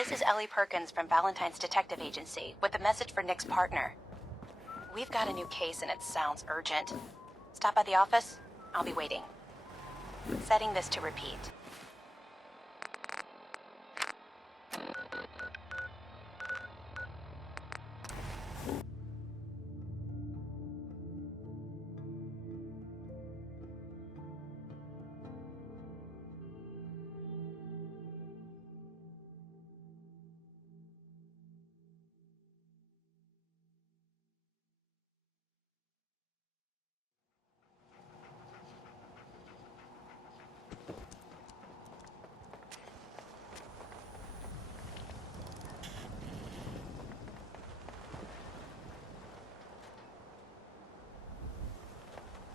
This is Ellie Perkins from Valentine's Detective Agency with a message for Nick's partner. We've got a new case and it sounds urgent. Stop by the office. I'll be waiting. Setting this to repeat.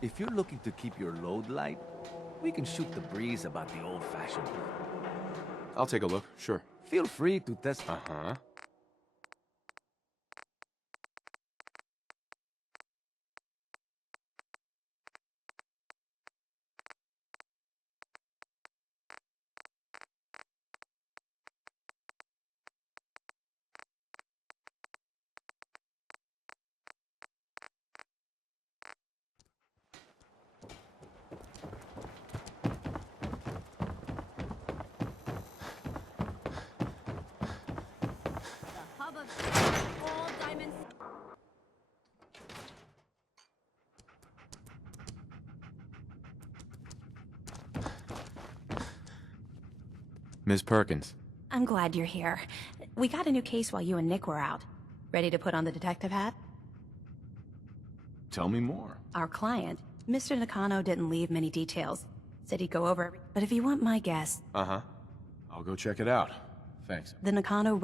If you're looking to keep your load light, we can shoot the breeze about the old-fashioned way. I'll take a look, sure. Feel free to test. Uh-huh. Ms. Perkins. I'm glad you're here. We got a new case while you and Nick were out. Ready to put on the detective hat? Tell me more. Our client, Mr. Nakano, didn't leave many details. Said he'd go over but if you want my guess... Uh-huh. I'll go check it out. Thanks. The Nakano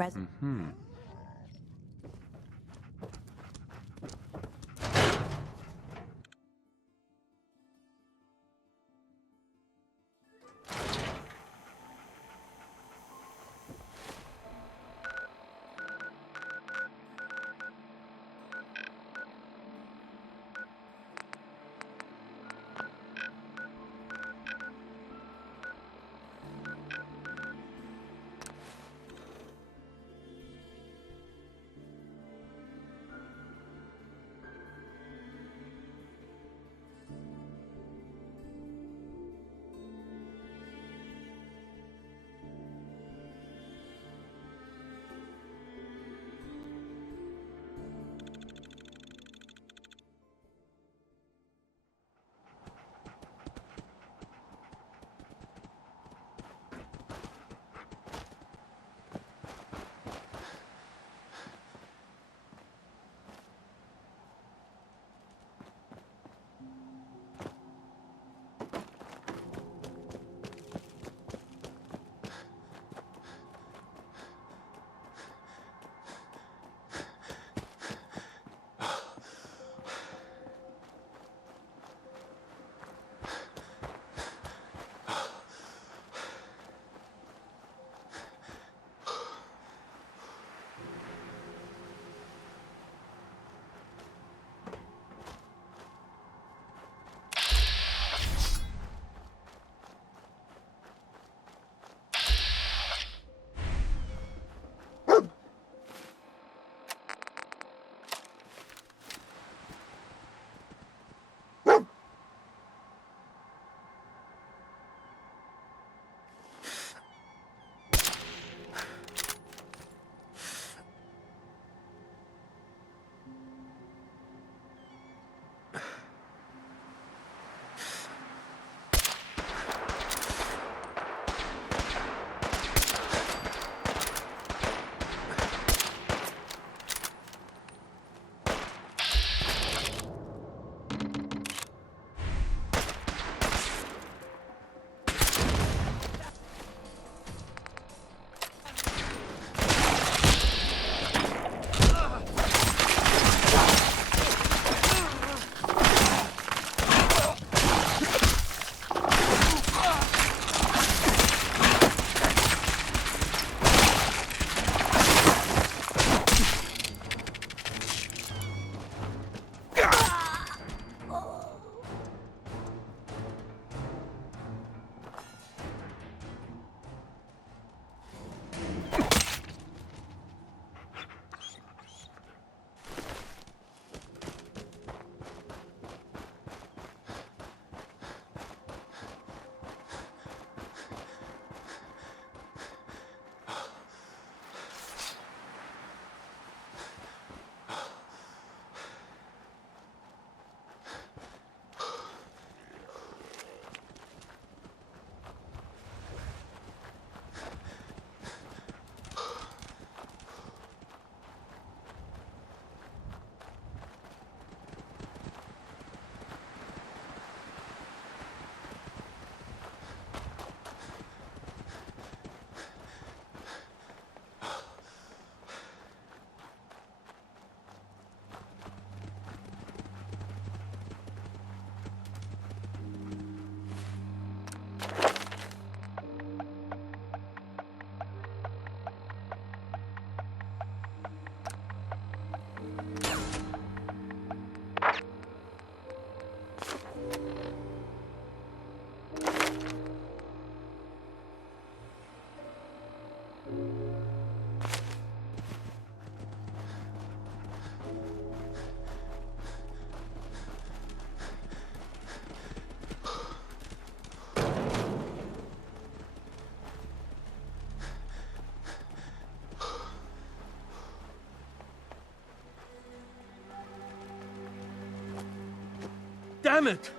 Damn it!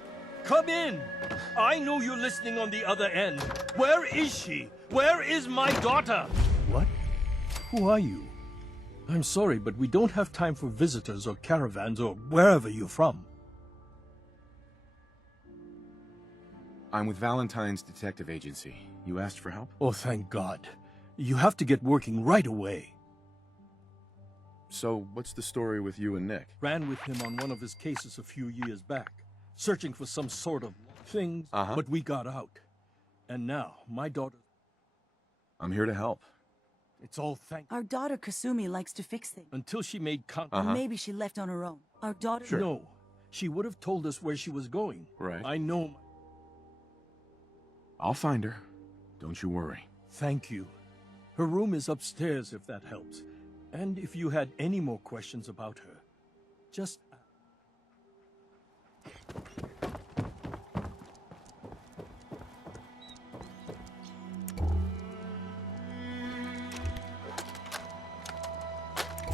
Come in! I know you're listening on the other end. Where is she? Where is my daughter? What? Who are you? I'm sorry, but we don't have time for visitors or caravans or wherever you're from. I'm with Valentine's detective agency. You asked for help? Oh, thank God. You have to get working right away. So, what's the story with you and Nick? Ran with him on one of his cases a few years back, searching for some sort of things, but we got out. And now, my daughter... I'm here to help. It's all thanks... Our daughter Kasumi likes to fix things. Until she made contact... Maybe she left on her own. Our daughter... Sure. No, she would have told us where she was going. Right. I know... I'll find her. Don't you worry. Thank you. Her room is upstairs, if that helps. And if you had any more questions about her, just...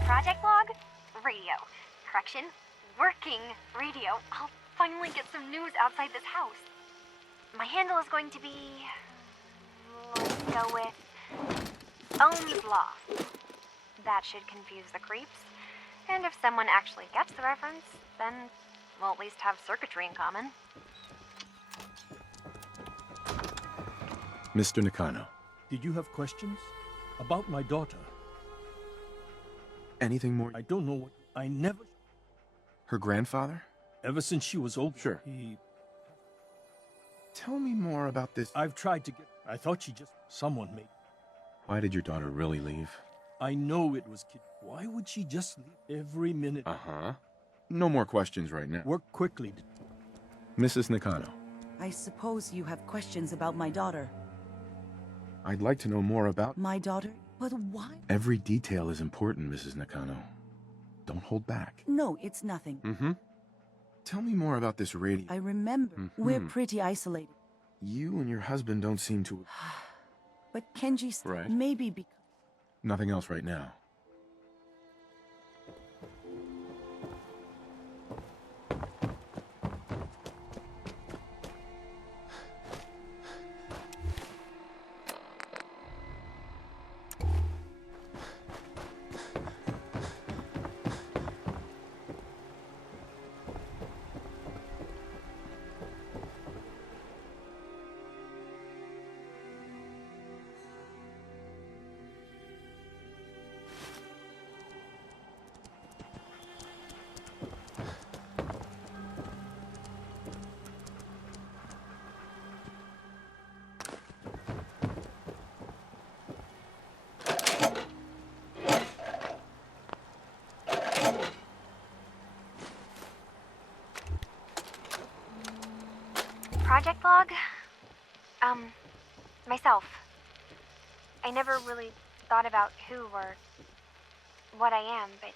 Project log? Radio. Correction. Working radio. I'll finally get some news outside this house. My handle is going to be... let's go with... Ohm's Law. That should confuse the creeps. And if someone actually gets the reference, then we'll at least have circuitry in common. Mr. Nakano. Did you have questions? About my daughter? Anything more? I don't know what... I never... Her grandfather? Ever since she was old, Sure. Tell me more about this. I've tried to get... I thought she just... Someone made... Why did your daughter really leave? I know it was kid. Why would she just leave every minute? No more questions right now. Work quickly. Mrs. Nakano, I suppose you have questions about my daughter. I'd like to know more about... My daughter? But why? Every detail is important, Mrs. Nakano. Don't hold back. No, it's nothing. Tell me more about this radio. I remember. We're pretty isolated. You and your husband don't seem to... But Kenji... Right. Maybe because... Nothing else right now. Project log? Myself. I never really thought about who or what I am, but...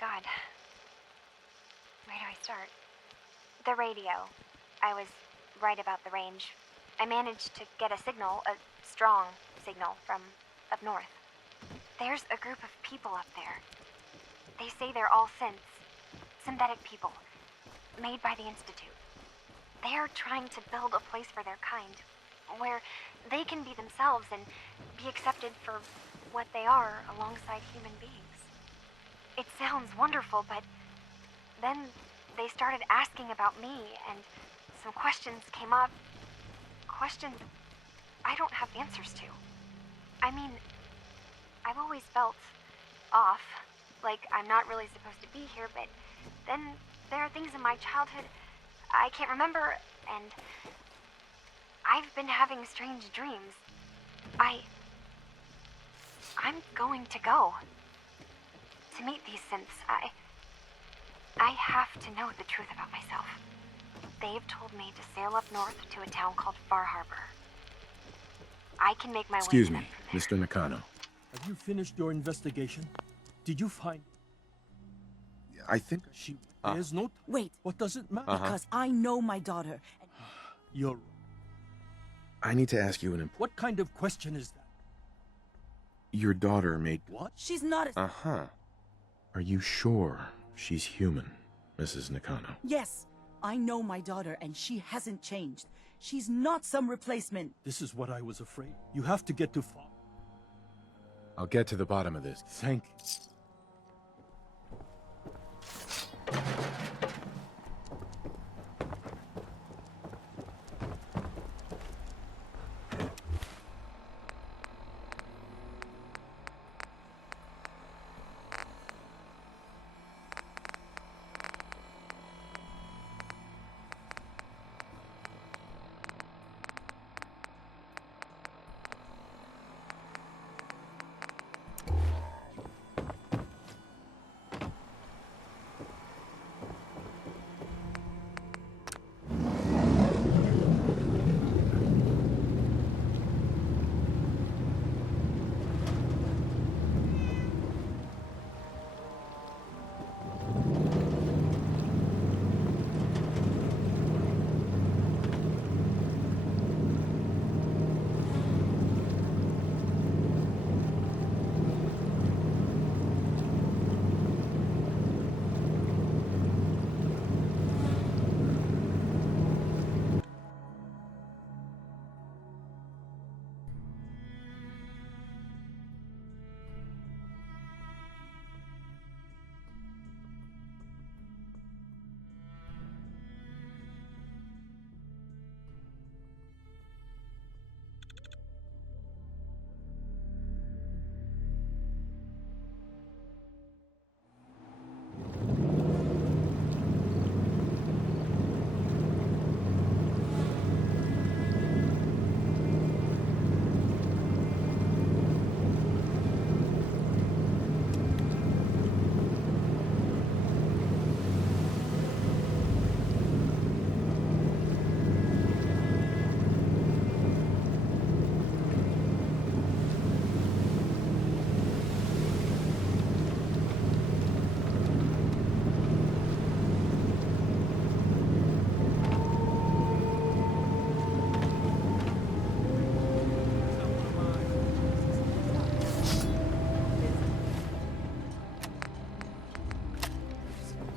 God. Where do I start? The radio. I was right about the range. I managed to get a signal, a strong signal, from up north. There's a group of people up there. They say they're all synths. Synthetic people. Made by the Institute. They're trying to build a place for their kind, where they can be themselves and be accepted for what they are alongside human beings. It sounds wonderful, but then they started asking about me, and some questions came up. Questions I don't have answers to. I mean, I've always felt off, like I'm not really supposed to be here, but then there are things in my childhood I can't remember, and I've been having strange dreams. I'm going to go to meet these synths. I have to know the truth about myself. They've told me to sail up north to a town called FarHarbor. I can make my way to Excuse them me, from there. Mr. Nakano. Have you finished your investigation? Did you find... I think... She... There's no... Wait, What does it matter? because I know my daughter. And You're... I need to ask you an important... What kind of question is that? Your daughter made... What? she's not a... Are you sure she's human, Mrs. Nakano? Yes, I know my daughter, and she hasn't changed. She's not some replacement. This is what I was afraid. You have to get to Far. I'll get to the bottom of this. Thank you.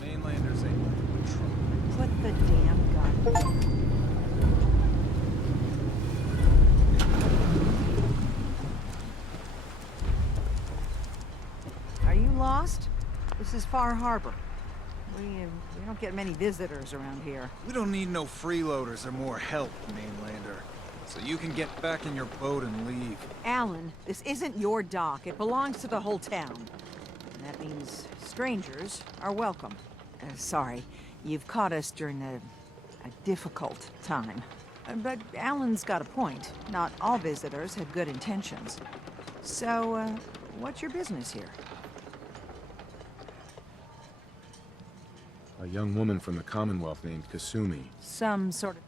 Mainlanders ain't with trouble. Put the damn gun. Are you lost? This is FarHarbor. We don't get many visitors around here. We don't need no freeloaders or more help, mainlander. So you can get back in your boat and leave. Alan, this isn't your dock. It belongs to the whole town. And that means strangers are welcome. Sorry, you've caught us during a difficult time. But Alan's got a point. Not all visitors have good intentions. So, what's your business here? A young woman from the Commonwealth named Kasumi. Some sort of...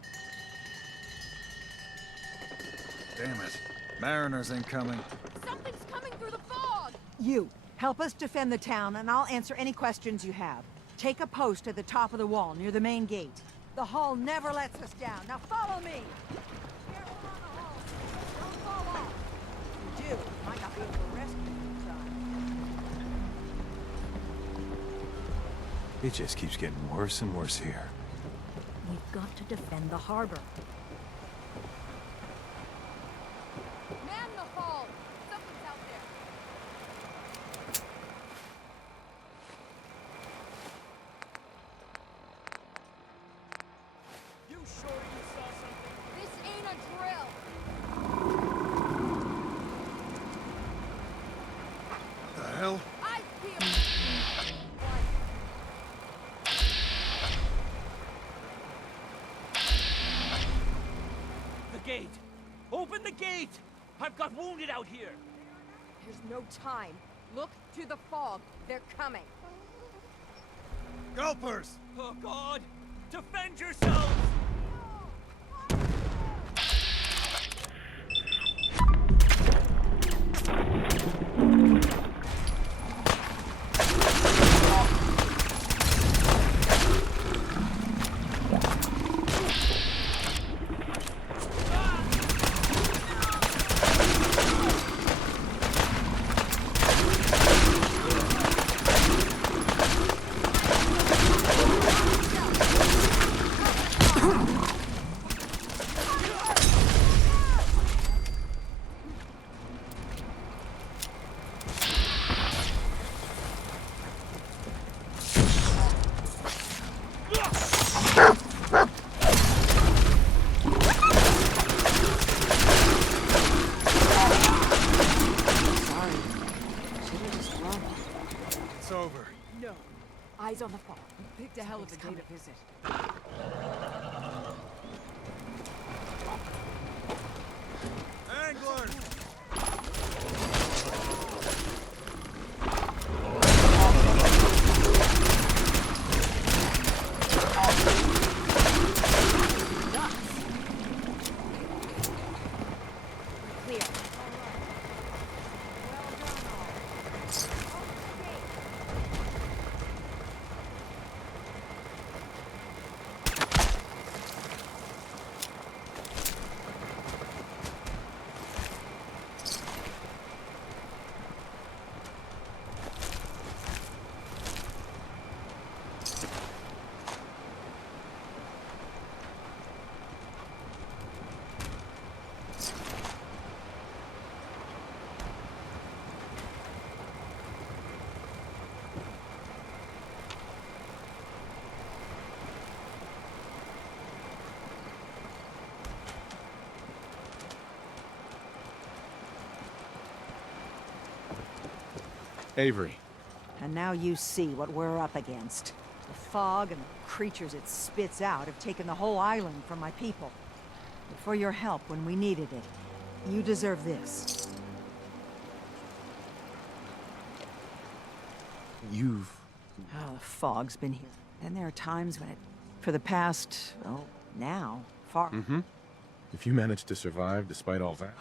Damn it. Mariners ain't coming. Something's coming through the fog! You, help us defend the town, and I'll answer any questions you have. Take a post at the top of the wall, near the main gate. The hall never lets us down. Now follow me! Careful on the hall. Don't fall off. If you do, might not be able to rescue you in time. It just keeps getting worse and worse here. We've got to defend the harbor. Man the hall! Something's out there! You sure you saw something? This ain't a drill! The hell? I feel... The gate! Open the gate! I've got wounded out here! There's no time. Look to the fog. They're coming. Gulpers! Oh, God! Defend yourselves! of the data visit. Anglers! Clear. Avery. And now you see what we're up against. The fog and the creatures it spits out have taken the whole island from my people. But for your help when we needed it, you deserve this. You've... Oh, the fog's been here. And there are times when it... For the past, oh, now, far... Mm-hmm. If you managed to survive despite all that...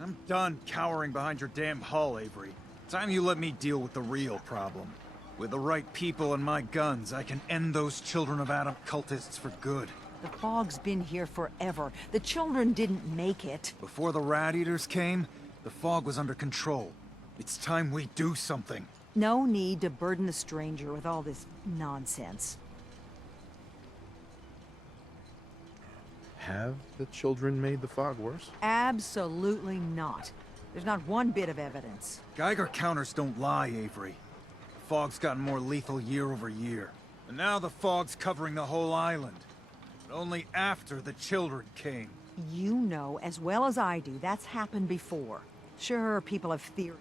I'm done cowering behind your damn hull, Avery. Time you let me deal with the real problem. With the right people and my guns, I can end those Children of Adam cultists for good. The fog's been here forever. The children didn't make it. Before the Rat Eaters came, the fog was under control. It's time we do something. No need to burden the stranger with all this nonsense. Have the children made the fog worse? Absolutely not. There's not one bit of evidence. Geiger counters don't lie, Avery. The fog's gotten more lethal year over year. And now the fog's covering the whole island. But only after the children came. You know as well as I do that's happened before. Sure, people have theories.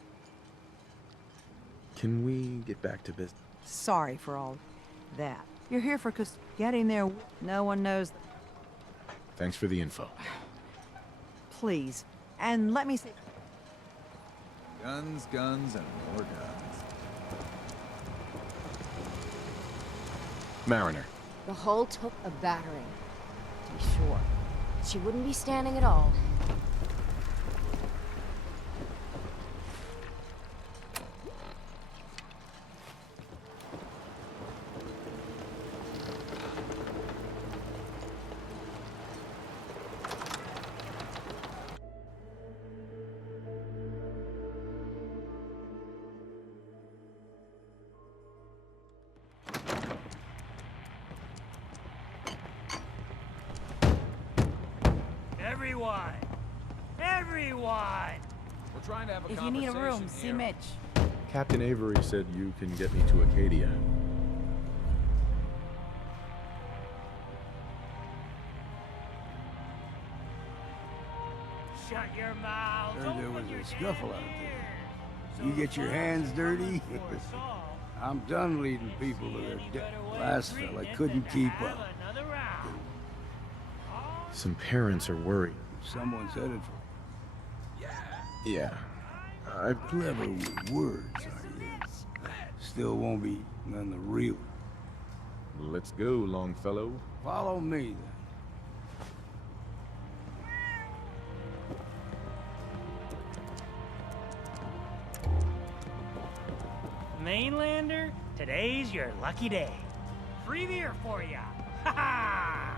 Can we get back to business? Sorry for all that. You're here for getting there. No one knows. Thanks for the info. Please. And let me say... Guns, guns, and more guns. Mariner. The hull took a battering, to be sure. She wouldn't be standing at all. Everyone! We're trying to have a If you need a room, see Mitch. Captain Avery said you can get me to Acadia. Shut your mouth! Heard there was a scuffle out there. You get your hands dirty? I'm done leading people to their death. Last fella couldn't keep up. Some parents are worried. Someone's headed for... Yeah. Clever with words, are you? Still won't be none the real. Let's go, Longfellow. Follow me, then. Mainlander, today's your lucky day. Free beer for ya. Ha ha!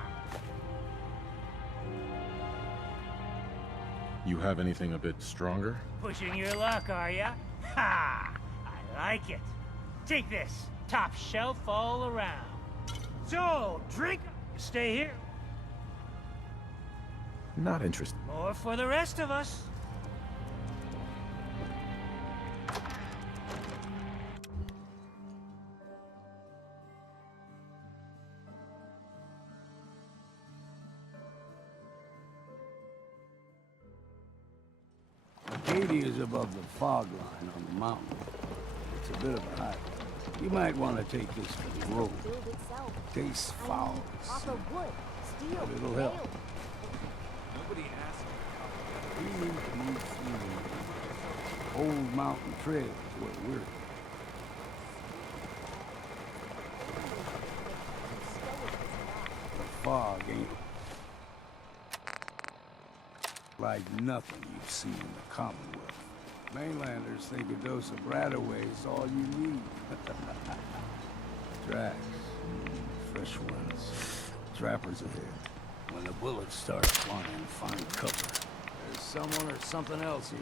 You have anything a bit stronger? Pushing your luck, are ya? Ha! I like it. Take this. Top shelf all around. So, drink. Stay here. Not interested. More for the rest of us. Acadia's above the fog line on the mountain. It's a bit of a hike. You might want to take this for the road. Build itself. Tastes foul, Copper wood, steel, but it'll help. nails. Nobody asked me. We need to move through Old Mountain Trail is where we're. The fog ain't like nothing you've seen in the Commonwealth. Mainlanders think a dose of Bradaway is all you need. Tracks, fresh ones. Trappers ahead. When the bullets start flying, find cover. There's someone or something else here.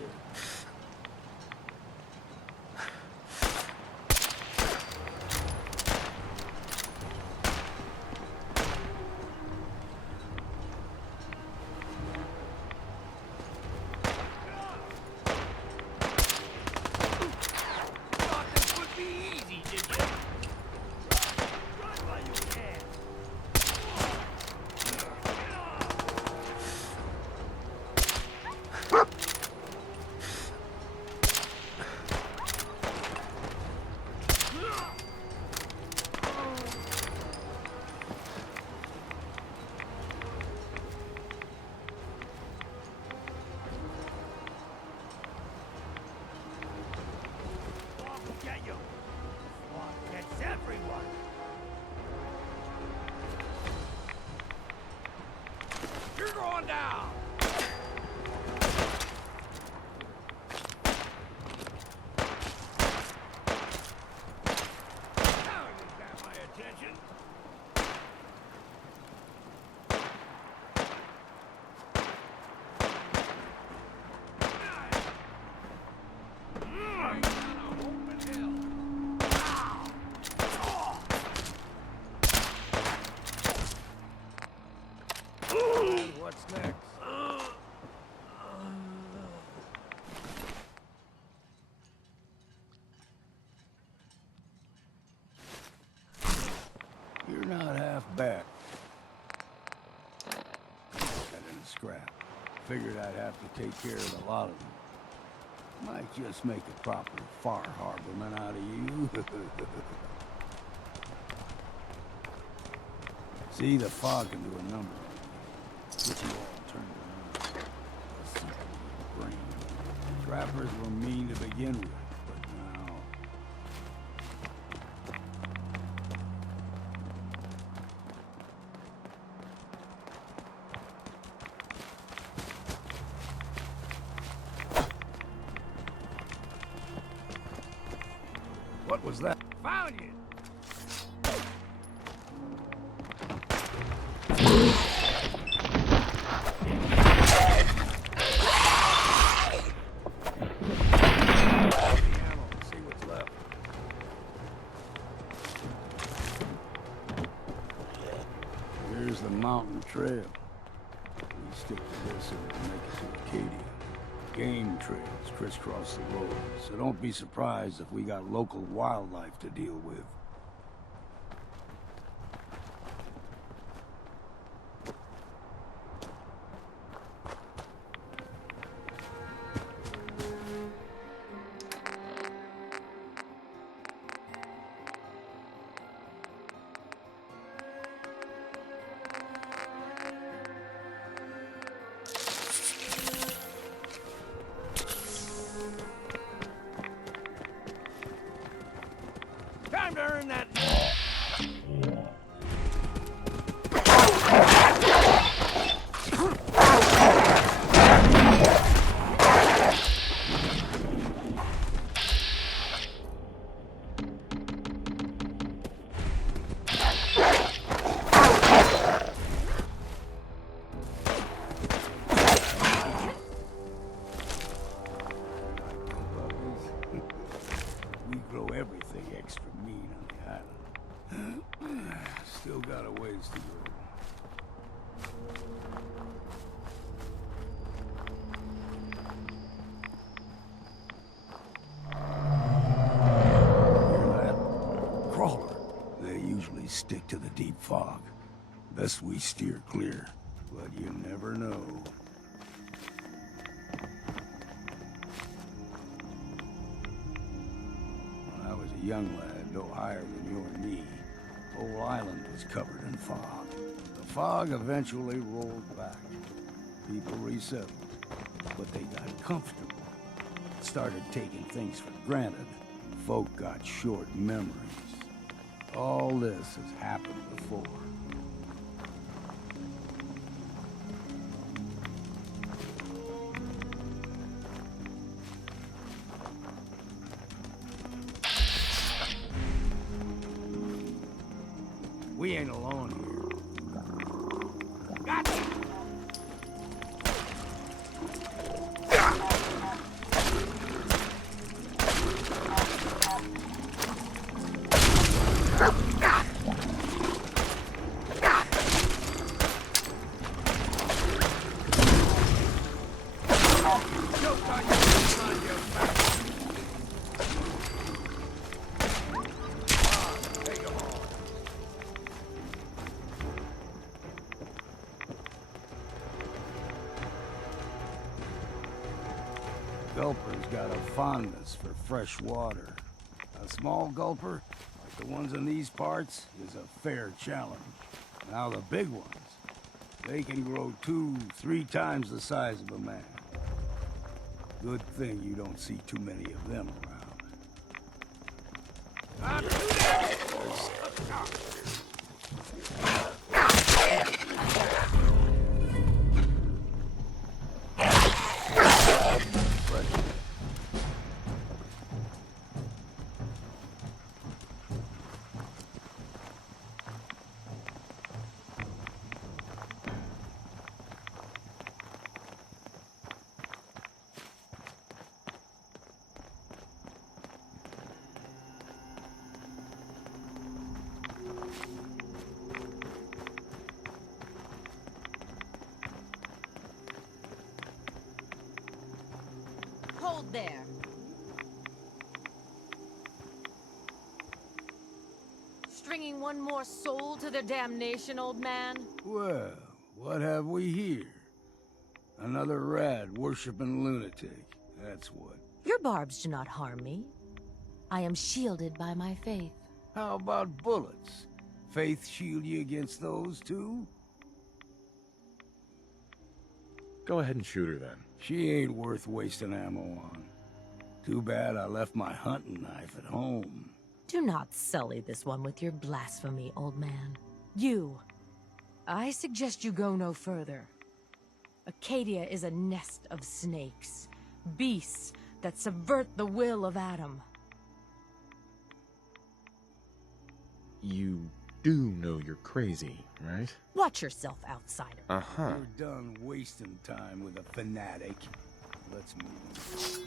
What's next? You're not half bad. I didn't scrap. Figured I'd have to take care of a lot of them. Might just make a proper FarHarborman out of you. See, the fog can do a number on you. Get you all turned around. Let's see your brain. Trappers were mean to begin with, but now... What was that? Found you! Here's the mountain trail. We stick to this and we'll make it to Acadia. Game trails crisscross the road, so don't be surprised if we got local wildlife to deal with. Time to earn that. We grow everything extra mean on the island. Still got a ways to go. Hear that? Crawler. They usually stick to the deep fog. Best we steer clear, but you never know. When I was a young lad, no higher than your knee. Whole island was covered in fog. The fog eventually rolled back. People resettled, but they got comfortable. Started taking things for granted. Folk got short memories. All this has happened before. We ain't alone here. Gotcha! Gulper's got a fondness for fresh water. A small gulper, like the ones in these parts, is a fair challenge. Now the big ones, they can grow 2-3 times the size of a man. Good thing you don't see too many of them around. Hold there. Stringing one more soul to their damnation, old man? Well, what have we here? Another rad-worshipping lunatic, that's what. Your barbs do not harm me. I am shielded by my faith. How about bullets? Faith shield you against those, too? Go ahead and shoot her, then. She ain't worth wasting ammo on. Too bad I left my hunting knife at home. Do not sully this one with your blasphemy, old man. You. I suggest you go no further. Acadia is a nest of snakes. Beasts that subvert the will of Adam. You do know you're crazy, right? Watch yourself, outsider. Uh-huh. We're done wasting time with a fanatic. Let's move.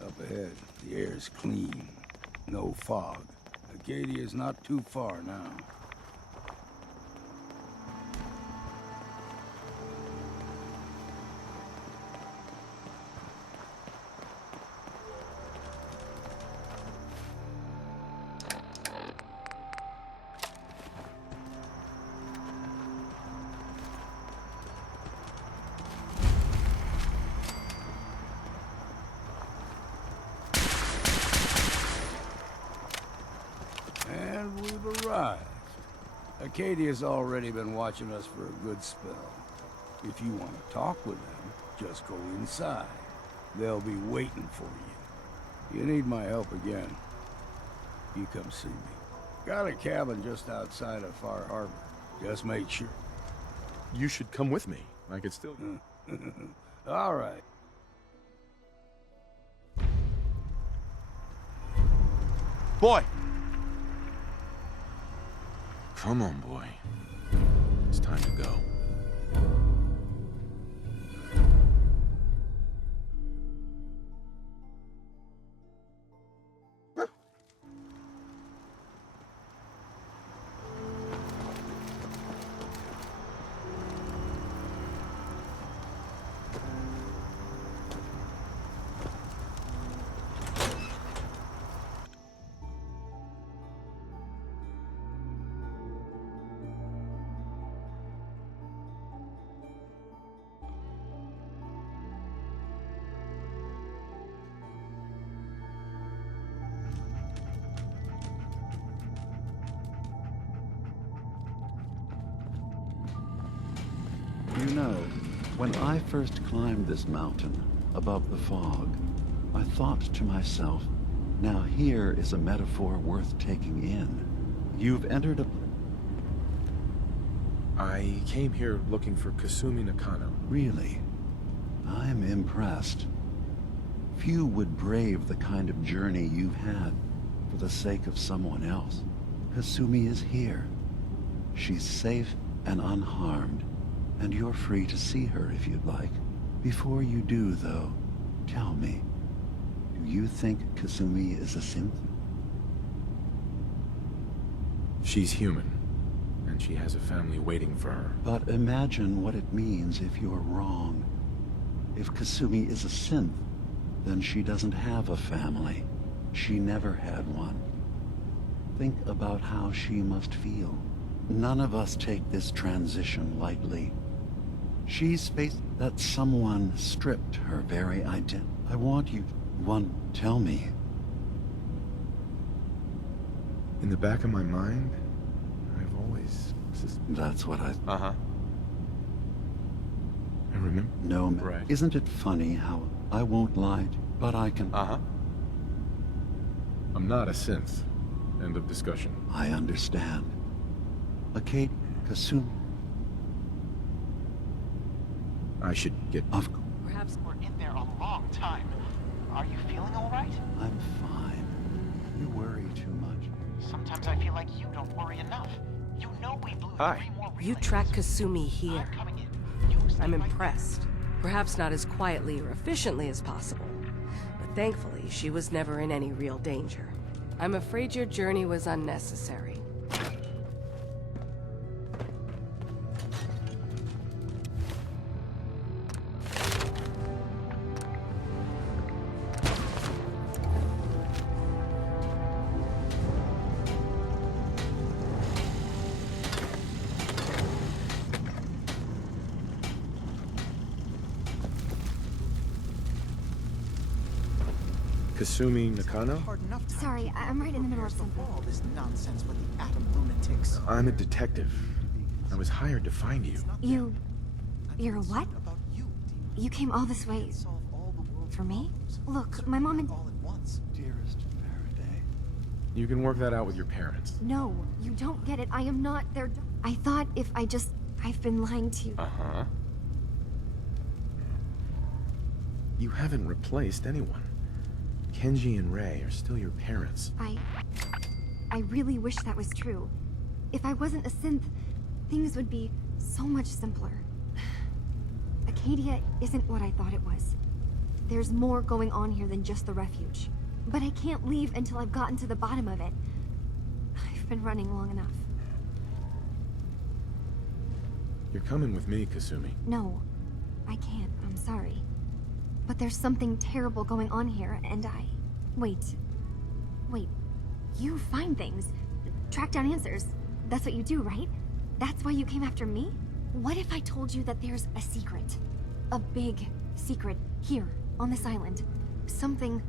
Up ahead, the air's clean. No fog. Acadia's not too far now. And we've arrived. Acadia's already been watching us for a good spell. If you want to talk with them, just go inside. They'll be waiting for you. You need my help again, you come see me. Got a cabin just outside of FarHarbor. Just make sure. You should come with me. I could still... All right. Boy! Come on, boy. It's time to go. You know, when I first climbed this mountain above the fog, I thought to myself, now here is a metaphor worth taking in. You've entered a... I came here looking for Kasumi Nakano. Really? I'm impressed. Few would brave the kind of journey you've had for the sake of someone else. Kasumi is here. She's safe and unharmed, and you're free to see her if you'd like. Before you do, though, tell me, do you think Kasumi is a synth? She's human, and she has a family waiting for her. But imagine what it means if you're wrong. If Kasumi is a synth, then she doesn't have a family. She never had one. Think about how she must feel. None of us take this transition lightly. She's faced that someone stripped her very identity. I want you to tell me. In the back of my mind, I've always... That's what I... Uh-huh. I remember? No, right. Isn't it funny how I won't lie, but I can... Uh-huh. I'm not a synth. End of discussion. I understand. Kate, Kasumi... I should get... Perhaps we're in there a long time. Are you feeling all right? I'm fine. You worry too much. Sometimes I feel like you don't worry enough. You know we blew 3 more You tracked Kasumi here. I'm impressed. Perhaps not as quietly or efficiently as possible, but thankfully she was never in any real danger. I'm afraid your journey was unnecessary. Kasumi Nakano? Sorry, I'm right in the middle of something. All this nonsense with the atom lunatics. I'm a detective. I was hired to find you. You're a what? You came all this way for me? Look, my mom and... Dearest Faraday. You can work that out with your parents. No, you don't get it. I am not their... I thought if I've been lying to you. Uh-huh. You haven't replaced anyone. Kenji and Ray are still your parents. I really wish that was true. If I wasn't a synth, things would be so much simpler. Acadia isn't what I thought it was. There's more going on here than just the refuge. But I can't leave until I've gotten to the bottom of it. I've been running long enough. You're coming with me, Kasumi. No, I can't. I'm sorry. But there's something terrible going on here, and Wait. You find things. Track down answers. That's what you do, right? That's why you came after me? What if I told you that there's a secret? A big secret here, on this island. Something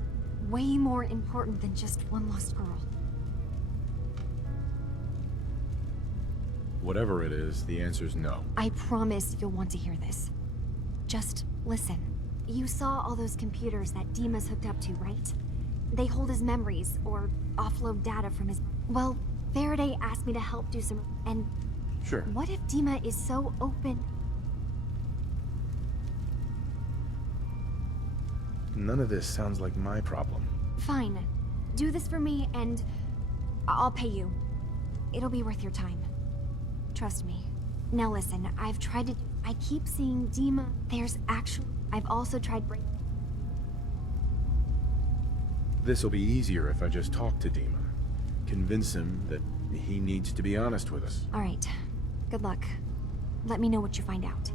way more important than just one lost girl. Whatever it is, the answer's no. I promise you'll want to hear this. Just listen. You saw all those computers that Dima's hooked up to, right? They hold his memories, or offload data from his... Well, Faraday asked me to help do some... And... Sure. What if Dima is so open... None of this sounds like my problem. Fine. Do this for me, and... I'll pay you. It'll be worth your time. Trust me. Now listen, I've tried to... I keep seeing Dima... There's actually... I've also tried breaking... This'll be easier if I just talk to Dima. Convince him that he needs to be honest with us. Alright. Good luck. Let me know what you find out.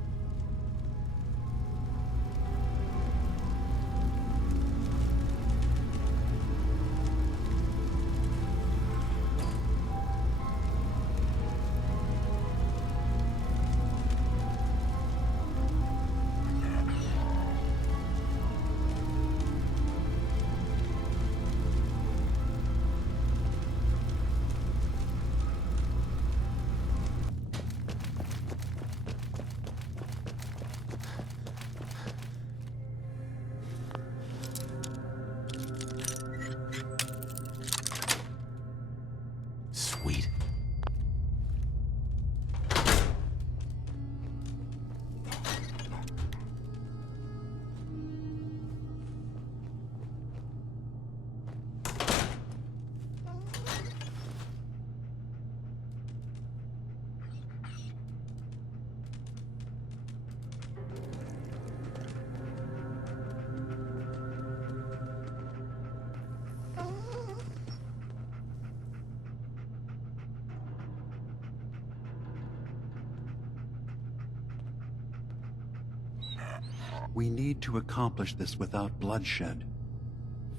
We need to accomplish this without bloodshed.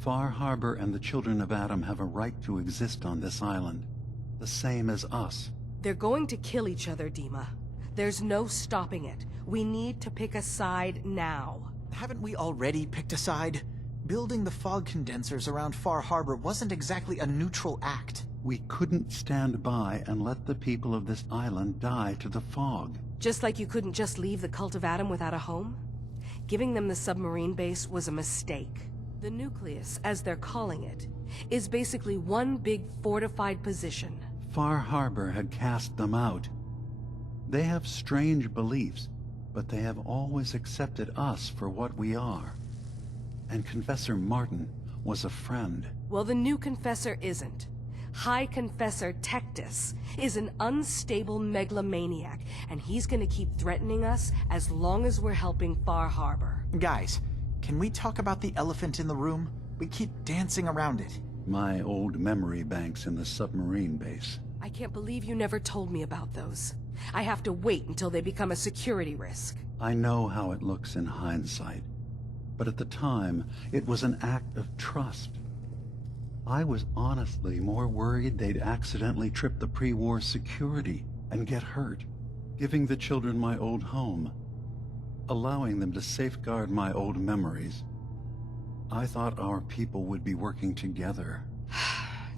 FarHarbor and the children of Adam have a right to exist on this island, the same as us. They're going to kill each other, Dima. There's no stopping it. We need to pick a side now. Haven't we already picked a side? Building the fog condensers around FarHarbor wasn't exactly a neutral act. We couldn't stand by and let the people of this island die to the fog. Just like you couldn't just leave the Cult of Adam without a home? Giving them the submarine base was a mistake. The nucleus, as they're calling it, is basically one big fortified position. FarHarbor had cast them out. They have strange beliefs, but they have always accepted us for what we are. And Confessor Martin was a friend. Well, the new Confessor isn't. High Confessor Tectus is an unstable megalomaniac, and he's gonna keep threatening us as long as we're helping FarHarbor. Guys, can we talk about the elephant in the room? We keep dancing around it. My old memory banks in the submarine base. I can't believe you never told me about those. I have to wait until they become a security risk. I know how it looks in hindsight, but at the time, it was an act of trust. I was honestly more worried they'd accidentally trip the pre-war security and get hurt, giving the children my old home, allowing them to safeguard my old memories. I thought our people would be working together.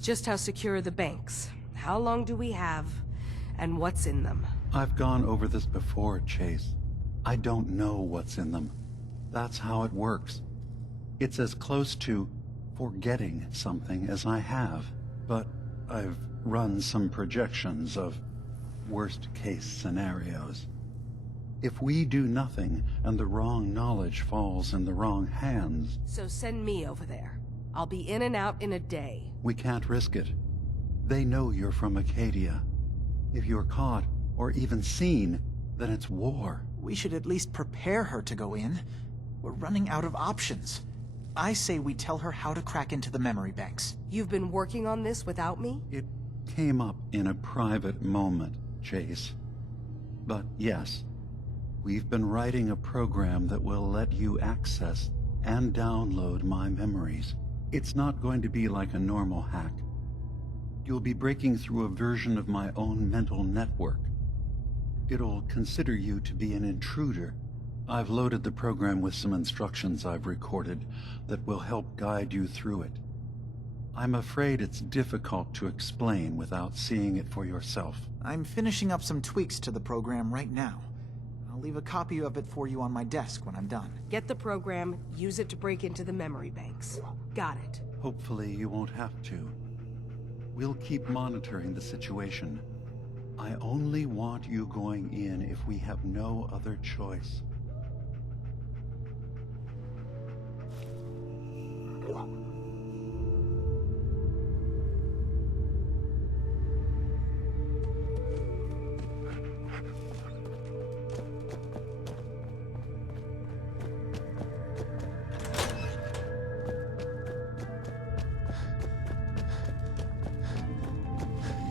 Just how secure are the banks? How long do we have? And what's in them? I've gone over this before, Chase. I don't know what's in them. That's how it works. It's as close to forgetting something as I have. But I've run some projections of worst-case scenarios. If we do nothing and the wrong knowledge falls in the wrong hands... So send me over there. I'll be in and out in a day. We can't risk it. They know you're from Acadia. If you're caught, or even seen, then it's war. We should at least prepare her to go in. We're running out of options. I say we tell her how to crack into the memory banks. You've been working on this without me? It came up in a private moment, Chase. But yes, we've been writing a program that will let you access and download my memories. It's not going to be like a normal hack. You'll be breaking through a version of my own mental network. It'll consider you to be an intruder. I've loaded the program with some instructions I've recorded that will help guide you through it. I'm afraid it's difficult to explain without seeing it for yourself. I'm finishing up some tweaks to the program right now. I'll leave a copy of it for you on my desk when I'm done. Get the program, use it to break into the memory banks. Got it. Hopefully you won't have to. We'll keep monitoring the situation. I only want you going in if we have no other choice.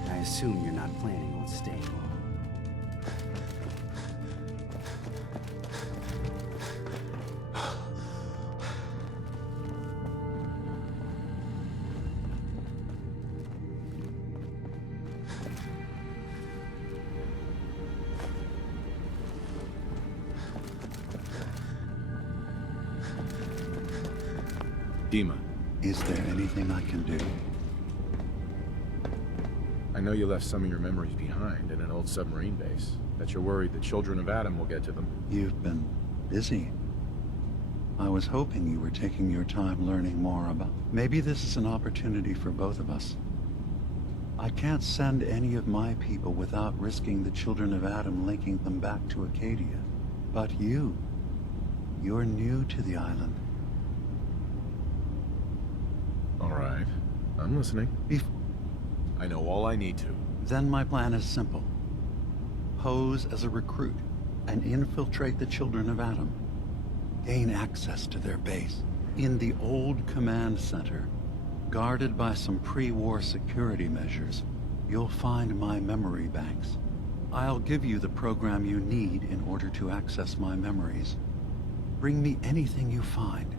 I assume you're not planning on staying long. Dima. Is there anything I can do? I know you left some of your memories behind in an old submarine base. That you're worried the children of Adam will get to them. You've been busy. I was hoping you were taking your time learning more about... Maybe this is an opportunity for both of us. I can't send any of my people without risking the children of Adam linking them back to Acadia. But you're new to the island. All right. I'm listening. I know all I need to. Then my plan is simple. Pose as a recruit and infiltrate the children of Adam. Gain access to their base in the old command center. Guarded by some pre-war security measures, you'll find my memory banks. I'll give you the program you need in order to access my memories. Bring me anything you find.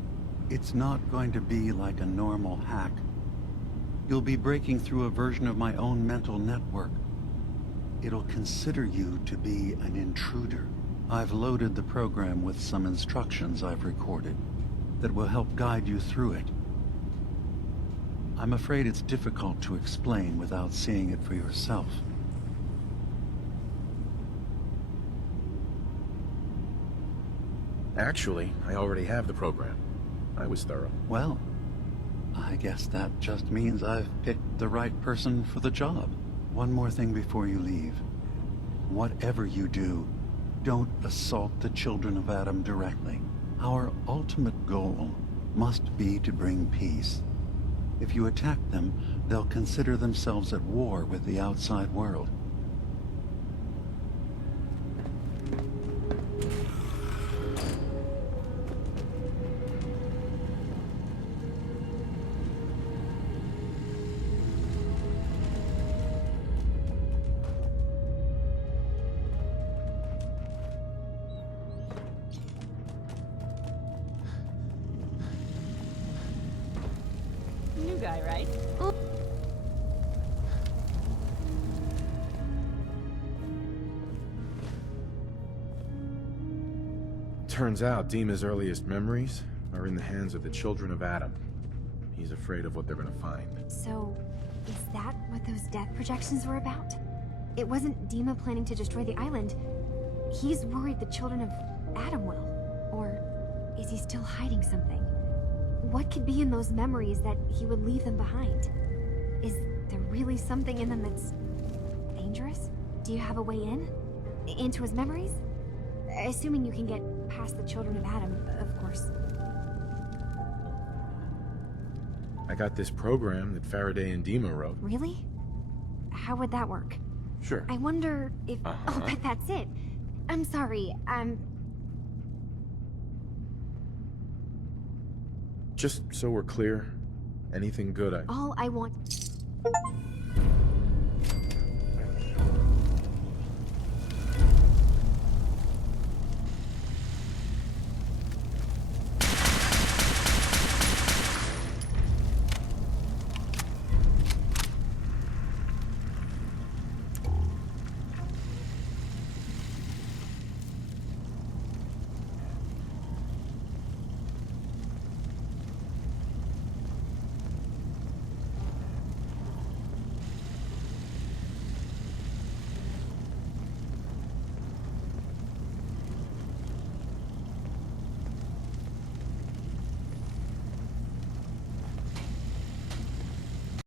It's not going to be like a normal hack. You'll be breaking through a version of my own mental network. It'll consider you to be an intruder. I've loaded the program with some instructions I've recorded that will help guide you through it. I'm afraid it's difficult to explain without seeing it for yourself. Actually, I already have the program. I was thorough. Well, I guess that just means I've picked the right person for the job. One more thing before you leave. Whatever you do, don't assault the children of Adam directly. Our ultimate goal must be to bring peace. If you attack them, they'll consider themselves at war with the outside world. New guy, right? Turns out Dima's earliest memories are in the hands of the children of Adam. He's afraid of what they're gonna find. So, is that what those death projections were about? It wasn't Dima planning to destroy the island. He's worried the children of Adam will. Or is he still hiding something? What could be in those memories that he would leave them behind? Is there really something in them that's dangerous? Do you have a way in? Into his memories? Assuming you can get past the children of Adam, of course. I got this program that Faraday and Dima wrote. Really? How would that work? Sure. I wonder if... Oh, but that's it. I'm sorry, Just so we're clear, anything good all I want...